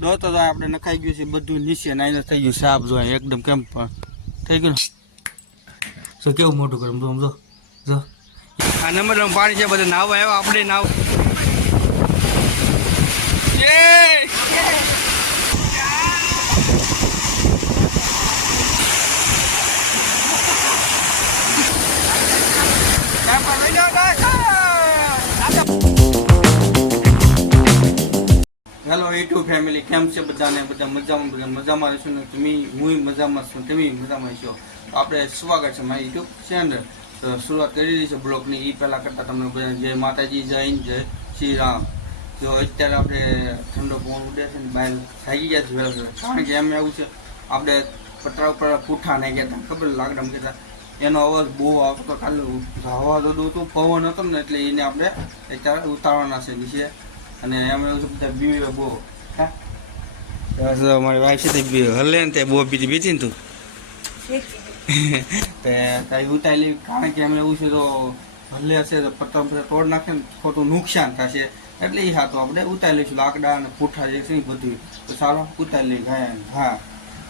દોતો તો આપણે નખાઈ ગયું છે, બધું નીચે નાઈને થઈ ગયું સાફ જો એકદમ કેમ પણ થઈ ગયું તો કેવું મોટું કરું જો જો જો. આ નંબર પાણી છે, બધા નાવ આવ્યા, આપણે નાવ હેલો યુટ્યુબ ફેમિલી કેમ છે બધાને? બધા મજામાં બધા મજામાં રહેશું ને? તમે હું મજામાં છું, તમે મજામાં છો? આપણે સ્વાગત છે મારી યુટ્યુબ ચેનલ શરૂઆત કરી દીધી છે બ્લોગની. એ પહેલાં કરતાં તમને બધાને જય માતાજી, જય જય શ્રી રામ. જો અત્યારે આપણે ઠંડો પવન ઉડે છે ને બહાર થાકી ગયા છે. કારણ કે એમ એવું છે, આપણે પતરા ઉપર પૂઠા નહીં ગયા હતા. ખબર લાકડા કહેતા, એનો અવાજ બહુ આવતો કાલે હવા દોડું હતું પવન હતો ને, એટલે એને આપણે અત્યારે ઉતારવાના છે નીચે. અને એમ એવું છે, બધા બીવે બહુ. હા તો મારી વાઈફ છે હલે ને તે બહુ બીજી બીજી ને તું. તે કઈ ઉતારી કારણ કે એમને એવું છે તો હલે હશે તો પતંગ બધા તોડ નાખે ને ખોટું નુકસાન થશે. એટલે એ હા તો આપણે ઉતારી લઈશું. લાકડા અને પૂઠા જે છે બધું તો સારો ઉતારી લઈ ગયા હા.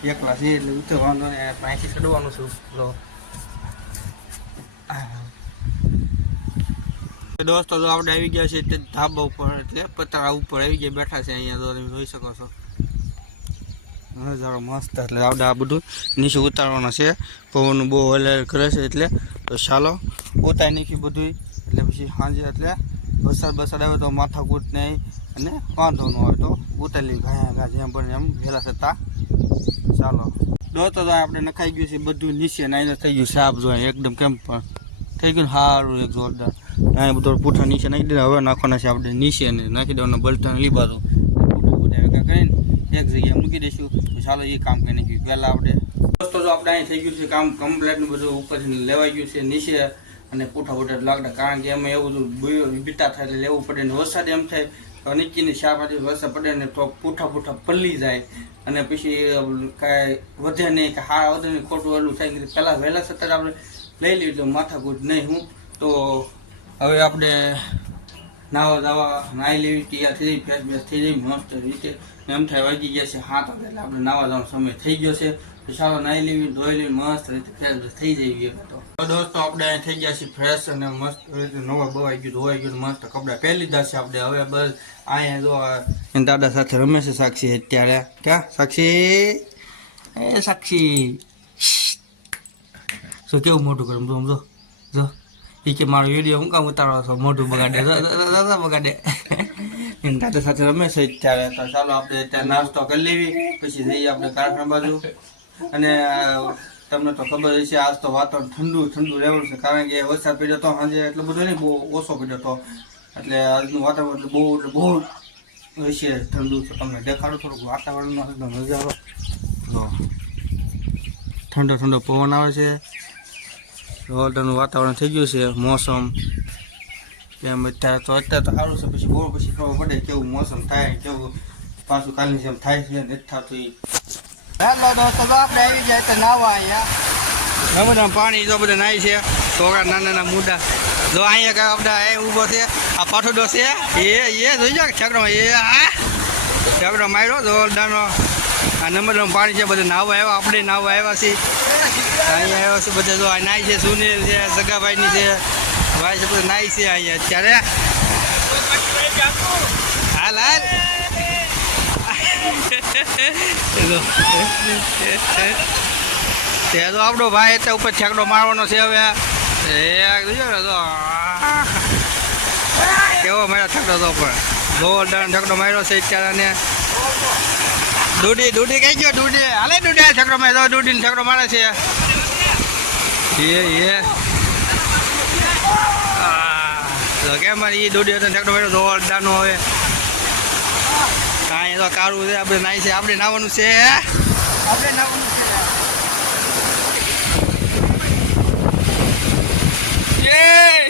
એકલા છે એટલે ઉતરવાનું ને અહીંથી ચડવાનું છું. લો. દોસ્તો, તો આપણે આવી ગયા છે તે ધાબા ઉપર. એટલે પતરા ઉપર આવી ગયા બેઠા છે અહીંયા. તો તમે જોઈ શકો છો. નજારો મસ્ત એટલે આવડે આ બધું નીચે ઉતારવાના છે. પવન બહુ હલેર કરે છે એટલે તો ચાલો ઉતારી નીકળી બધું એટલે પછી સાંજે એટલે વરસાદ બરસાદ આવે તો માથાકૂટ નહીં અને વાંધો ન હોય તો ઉતારી ગયા ગયા જેમ પણ એમ વહેલા થતા. ચાલો. દોસ્તો, તો આપણે નખાઈ ગયું છે બધું નીચે નાઈને થઈ ગયું સાફ જોઈએ એકદમ કેમ પણ થઈ ગયું સારું એક જોરદાર. અહીંયા બધું પૂઠા નીચે નાખી દીધા. હવે નાખવાના છે આપણે નીચે નાખી દેવાના બલટાને લીબાતું પૂઠું ભેગા કરીને એક જગ્યાએ મૂકી દઈશું. ચાલો એ કામ કરી નાખ્યું પહેલાં આપણે દોસ્તો તો આપણે અહીં થઈ ગયું છે, કામ કમ્પ્લેટનું બધું ઉપર લેવાઈ ગયું છે, નીચે અને પૂઠા પૂઠા લાગતા. કારણ કે એમાં એવું બધું બીતા થાય એટલે લેવું પડે ને વરસાદ એમ થાય, તો નીચેની શાકભાજી વરસાદ પડે ને તો પૂઠા પૂઠા પલ્લી જાય. અને પછી કાંઈ વધે નહીં, કે હા, વધે નહીં, ખોટું એટલું થાય પહેલાં વહેલા સતત આપણે લઈ લીધું માથાકૂટ નહીં હું. તો હવે આપણે નાવા દાવા નાહી લેવી તૈયાર થઈ જઈ ફેસ બેસ થઈ જઈ મસ્ત રીતે એમ થાય વાગી ગયા છે હાથ વાગે એટલે આપણે નાવા જવાનો સમય થઈ ગયો છે. તો ચાલો નાહી લેવી, ધોઈ લેવી, મસ્ત રીતે ફેસ બેસ થઈ જઈએ તો. દોસ્તો, આપણે અહીં થઈ ગયા છે ફ્રેશ અને મસ્ત રીતે નવા બવાઈ ગયું, ધોવાઈ ગયું, મસ્ત કપડાં પહેરી લીધા છે આપણે. હવે બસ અહીંયા જો દાદા સાથે રમે છે સાક્ષી અત્યારે. ક્યાં? સાક્ષી? એ સાક્ષી. શું કેવું મોટું કરું જો જો. જો. એ કે મારો વીડિયો હું કામ ઉતારો છો મોઢું બગાડે દાદા બગાડે એના દાદા સાથે રમે છે ત્યારે તો ચાલો આપણે ત્યાં નાસ્તો કરી લેવી પછી જઈએ આપણે કારખાના બાજુ અને તમને તો ખબર હશે આજ તો વાતાવરણ ઠંડુ ઠંડુ રહેવાનું છે કારણ કે વરસાદ પડ્યો તો સાંજે એટલો બધો નહીં બહુ ઓછો પડ્યો તો એટલે આજનું વાતાવરણ એટલે બહુ એટલે બહુ હશે ઠંડુ તો તમને દેખાડો થોડુંક વાતાવરણનો નજારો ઠંડો ઠંડો પવન આવે છે જોરદારનું વાતાવરણ થઈ ગયું છે મોસમ. એમ અત્યારે તો અત્યારે તો સારું છે પછી બહુ પછી ખબર પડે કેવું મોસમ થાય કેવું પાછું કાલની જેમ થાય છે નથી થતું. હેલો દોસ્તો તો આપણે આવી જાય તો નાવા અહીંયા. બધા પાણી જો બધા નાય છે છોકરા નાના નાના મુદ્દા જો અહીંયા કાંઈ આપણે ઊભો છે આ પાઠોડો છે એ એ જોઈ જાવ છકડો એ આ. છકડો માર્યો જોરદારનો આ નંબર પાણી છે બધા નાવા આવ્યા આપણે નાવા આવ્યા છીએ. અહીંયા આવ્યો છે બધા જો નાય છે, સુનિલ છે, સગાભાઈની છે, ભાઈ છે, બધા નાય છે અહીંયા અત્યારે. હાલ હાલ. તે તો આપણો ભાઈ એટલે ઉપર છેકડો મારવાનો છે હવે. એ જો કેવો માર્યો છકડો તો પણ. જોરદાર છકડો માર્યો છે અત્યારે દૂડી દૂડી કઈ ગયો, દૂડી? હાલે દૂડી છકડો મારે દૂડી છકડો મારે છે. એ એ આ, તો કેમ એ દૂડી હતો છકડો માર્યો જોરદારનો હવે. કાંઈ તો કાળું છે આપણે નાઈ છે આપણે નાવાનું છે આપણે નાવાનું છે. યે!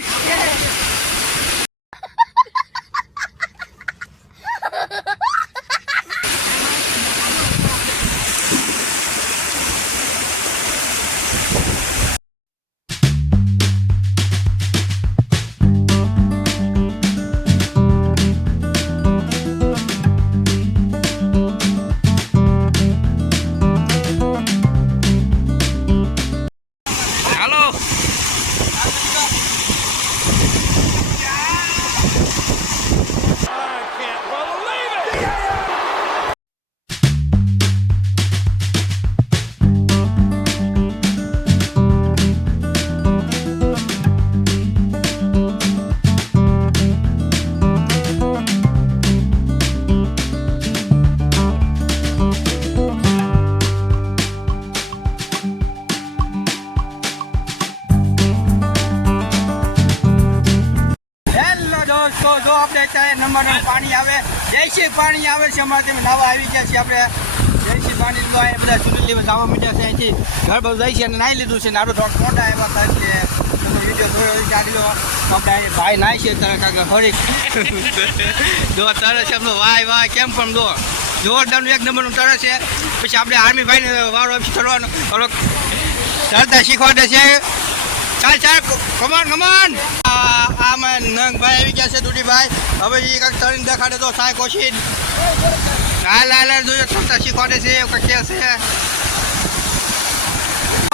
પાણી આવે છે અમારે નાવા આવી ગયા છીએ આપણે. જયશ્રી પાણી લીધું અહીંયા બધા ચૂંટણી લેવા જવા મીઠા છે અહીંથી. ઘર બધું જાય છે અને નાહી લીધું છે. નાડો થોડોક મોટા આવ્યા હતા એટલે તમે જોયો ભાઈ નાહી છે તરત કાકા હરી જો તરસ વાય વાય કેમ પણ જોરદારનું એક નંબરનું તરસ છે. પછી આપણે આર્મી ભાઈને વારો ચડવાનો થોડોક શીખવાડે છે. ચાલ ચાલ કમાન કમાન! નંગ નંગભાઈ આવી ગયા છે દુડીભાઈ. હવે એ કંઈક તળીને દેખાડે તો સાહેબ કોશી હાલ હાલ જોયો તરતા શીખવાડે છે કંઈક કે છે.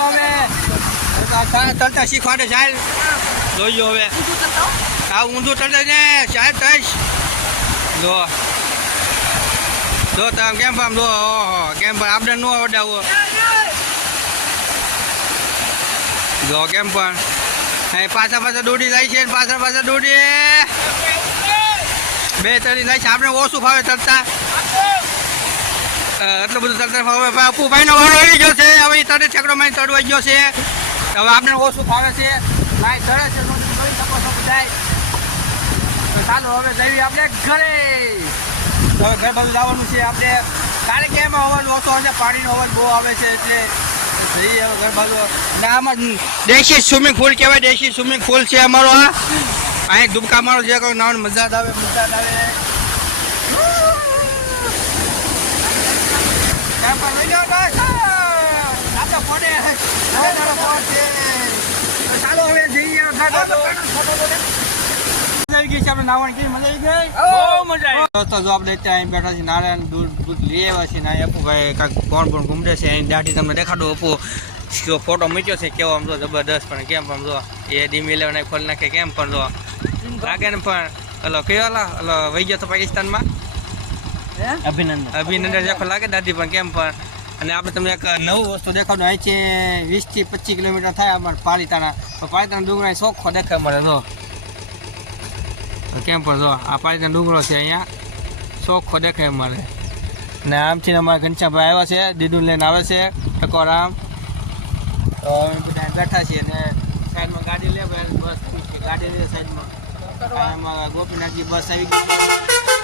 હવે આ તરતા શીખવાડે હાલ. જોઈજો હવે. આ ઊંધું તરતા ને સાહેબ તશ જો. જો, તમે કેમ પામ, જો કેમ પણ આપણે ન આવડાવો. જો કેમ પણ? પાછા પાછા દોડી જાય છે પાછા પાછળ દોડી. બે તરી જાય છે. આપણે ઓછું ફાવે તરતા. એટલું બધું તરતા ફાવે. અપુભાઈનો વારો આવી ગયો છે. હવે એ તરત છકડો મારી ચડવાઈ ગયો છે. હવે આપણે ઓછું ફાવે છે. ભાઈ તળે છે. બધાય? ચાલો, હવે જઈએ આપણે ઘરે. હવે ઘર બાજુ જવાનું છે આપણે. કાલે કેમ અવાજ ઓછો હશે. પાણીનો અવાજ બહુ આવે છે એટલે જઈએ ઘર બાજુ અને દેશી સ્વિમિંગ પુલ કહેવાય, દેશી સ્વિમિંગ પુલ છે અમારો આ. અહીં ડૂબકા મારો જે કોઈ નાવ મજા આવે મજા આવે. ચાલો હવે જઈએ આવી ગઈ છે આપણે નાવાની મજા આવી ગઈ? મજા આવી. દોસ્તો જો આપણે ત્યાં અહીં બેઠા છીએ નારાયણ દૂધ દૂધ લઈ આવ્યા છીએ ને અપુભાઈ કાંઈક કોણ કોણ ઘૂમડે છે અહીં દાઢી તમને દેખાડો અપુ ફોટો મૂક્યો છે કેવો આમ જો જબરદસ્ત પણ કેમ પણ જો એ ડીમ ઇલેવન ખોલી નાખે કેમ પણ જો લાગે ને પણ હલો કયો હલો? હલો વહી ગયો તો પાકિસ્તાનમાં? અભિનંદન. અભિનંદન લાગે દાદી પણ કેમ પણ? અને આપણે તમને એક નવું વસ્તુ દેખાડું અહીં છે વીસથી પચીસ કિલોમીટર થાય અમારે પાલિતાણા. તો પાલિતાણા ડુંગરા શોખો દેખાય મળે જો. કેમ પણ જો, આ પાણી ડુંગરો છે અહીંયા. ચોખ્ખો દેખાય મળે ને આમથી અમારા ઘનશ્યામભાઈ આવ્યા છે દીદું લઈને આવે છે ટકોરામ તો અમે બધા બેઠા છીએ ને સાઈડમાં ગાડી લે બસ, ગાડી લે સાઈડમાં. ગોપીનાથજી બસ આવી ગઈ.